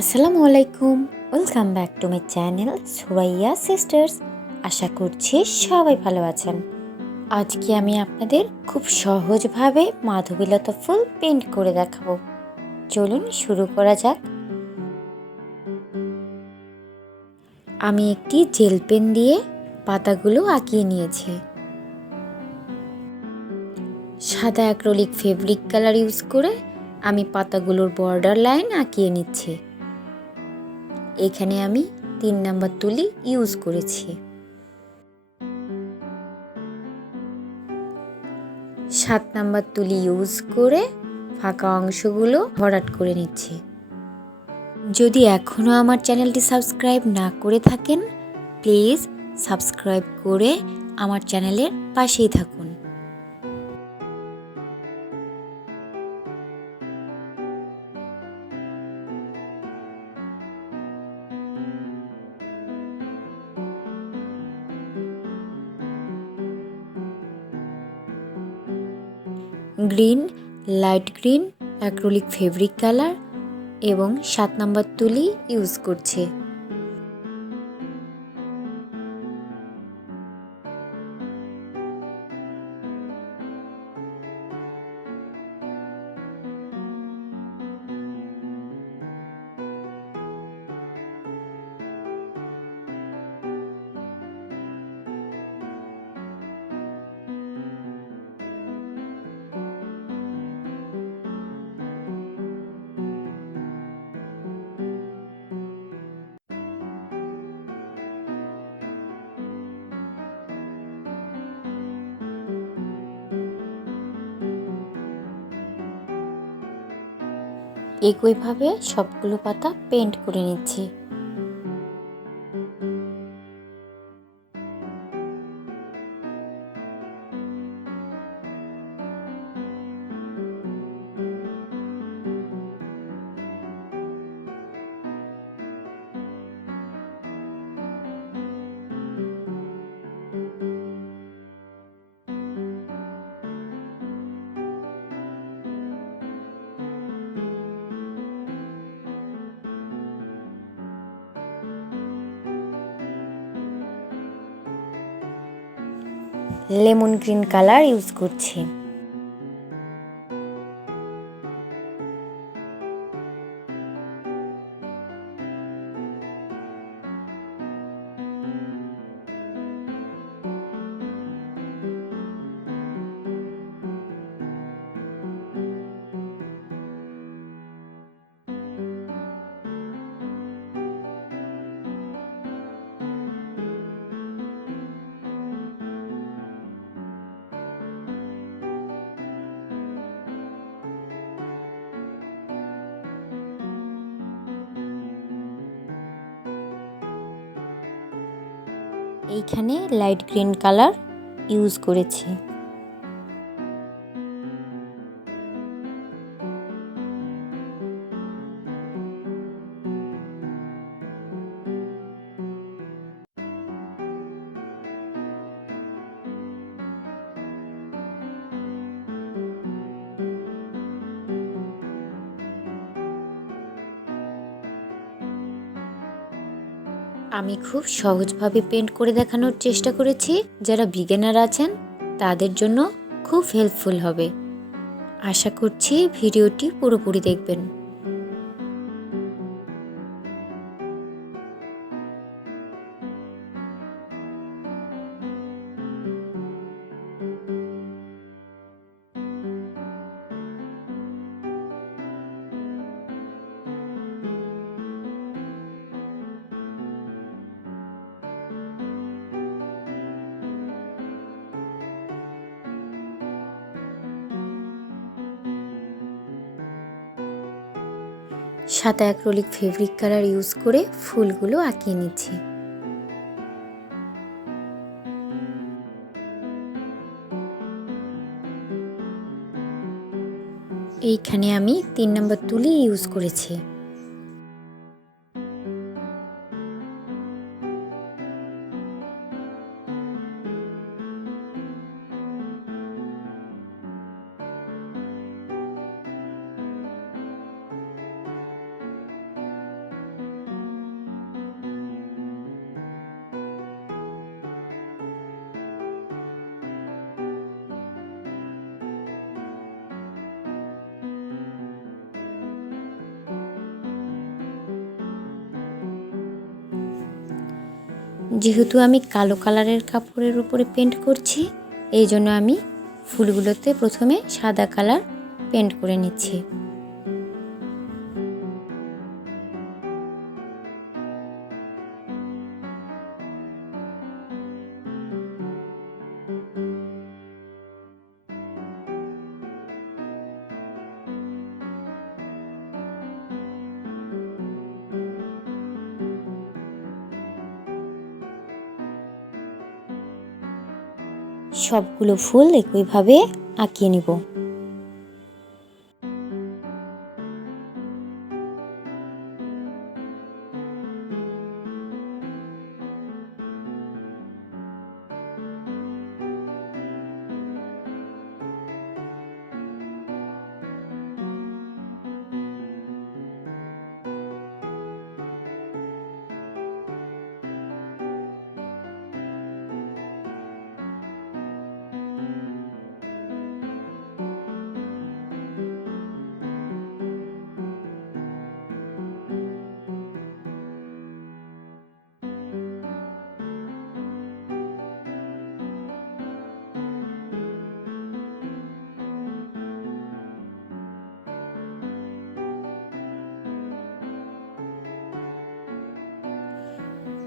আসসালামুয়ালাইকুম, welcome back to my channel Suraiya sisters. আশা করছি সবাই ভালো আছেন। আজকে আমি আপনাদের খুব সহজভাবে মাধবীলতা ফুল পেন্ট করে দেখাবো। চলুন শুরু করা যাক। আমি একটি জেল পেন দিয়ে পাতাগুলো আঁকিয়ে নিয়েছি। সাদা অ্যাক্রিলিক ফেব্রিক কালার ইউজ করে আমি পাতাগুলোর বর্ডার লাইন আঁকিয়ে নিচ্ছি। এখানে আমি 3 নাম্বার তুলি ইউজ করেছি। 7 নাম্বার তুলি ইউজ করে ফাঁকা অংশগুলো ভরাট করে নিচ্ছি। যদি এখনও আমার চ্যানেলটি সাবস্ক্রাইব না করে থাকেন, প্লিজ সাবস্ক্রাইব করে আমার চ্যানেলের পাশেই থাকুন। Green, light green, acrylic fabric colour এবং 7 নাম্বার তুলি ইউজ করছি। একইভাবে সবগুলো পাতা পেন্ট করে নিচ্ছি। লেমন গ্রিন কালার ইউজ করছি। এইখানে লাইট গ্রিন কালার ইউজ করেছি। আমি খুব সহজভাবে পেন্ট করে দেখানোর চেষ্টা করেছি। যারা বিগিনার আছেন তাদের জন্য খুব হেল্পফুল হবে। আশা করছি ভিডিওটি পুরোপুরি দেখবেন। সাদা অ্যাক্রিলিক ফেব্রিক কালার ইউজ করে ফুলগুলো আঁকিয়ে নিচ্ছি। এইখানে আমি 3 নাম্বার তুলি ইউজ করেছি। যেহেতু আমি কালো কালারের কাপড়ের উপরে পেন্ট করছি, এই জন্য আমি ফুলগুলোতে প্রথমে সাদা কালার পেন্ট করে নিচ্ছি। সবগুলো ফুল একইভাবে আঁকিয়ে নিব।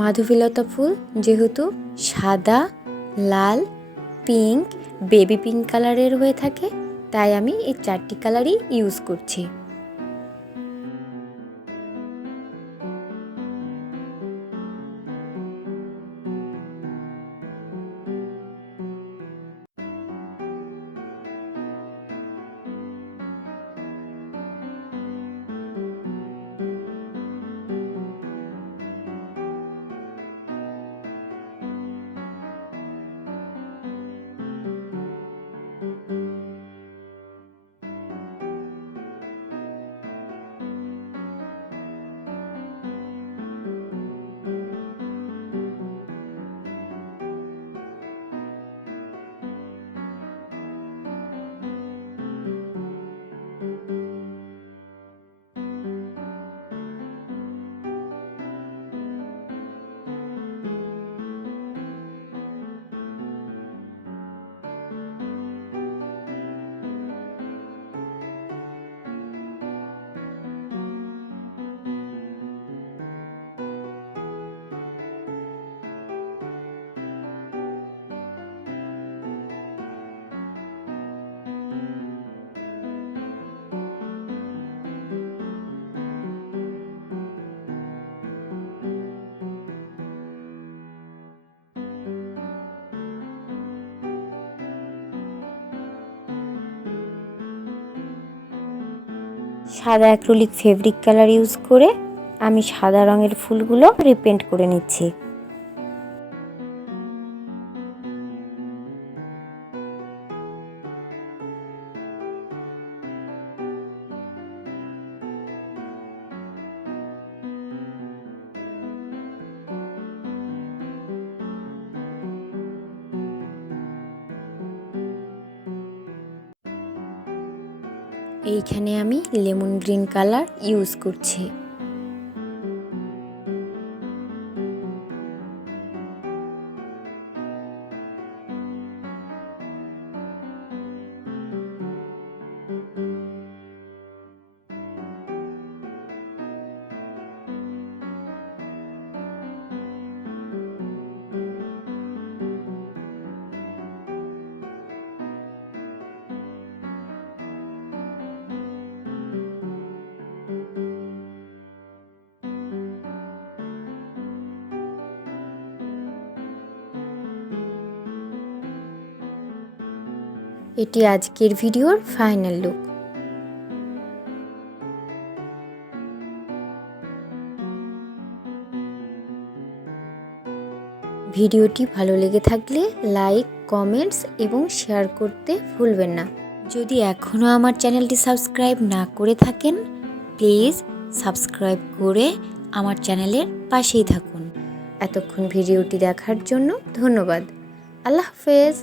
মাধবীলতা ফুল যেহেতু সাদা, লাল, পিঙ্ক, বেবি পিঙ্ক কালারের হয়ে থাকে, তাই আমি এই 4টি কালারই ইউজ করছি। সাদা অ্যাক্রিলিক ফেব্রিক কালার ইউজ করে আমি সাদা রঙের ফুলগুলো রিপেন্ট করে নিচ্ছি। এইখানে আমি লেমন গ্রিন কালার ইউজ করছি। এটি আজকের ভিডিওর ফাইনাল লুক। ভিডিওটি ভালো লেগে থাকলে লাইক, কমেন্টস এবং শেয়ার করতে ভুলবেন না। যদি এখনও আমার চ্যানেলটি সাবস্ক্রাইব না করে থাকেন, প্লিজ সাবস্ক্রাইব করে আমার চ্যানেলের পাশেই থাকুন। এতক্ষণ ভিডিওটি দেখার জন্য ধন্যবাদ। আল্লাহ হাফেজ।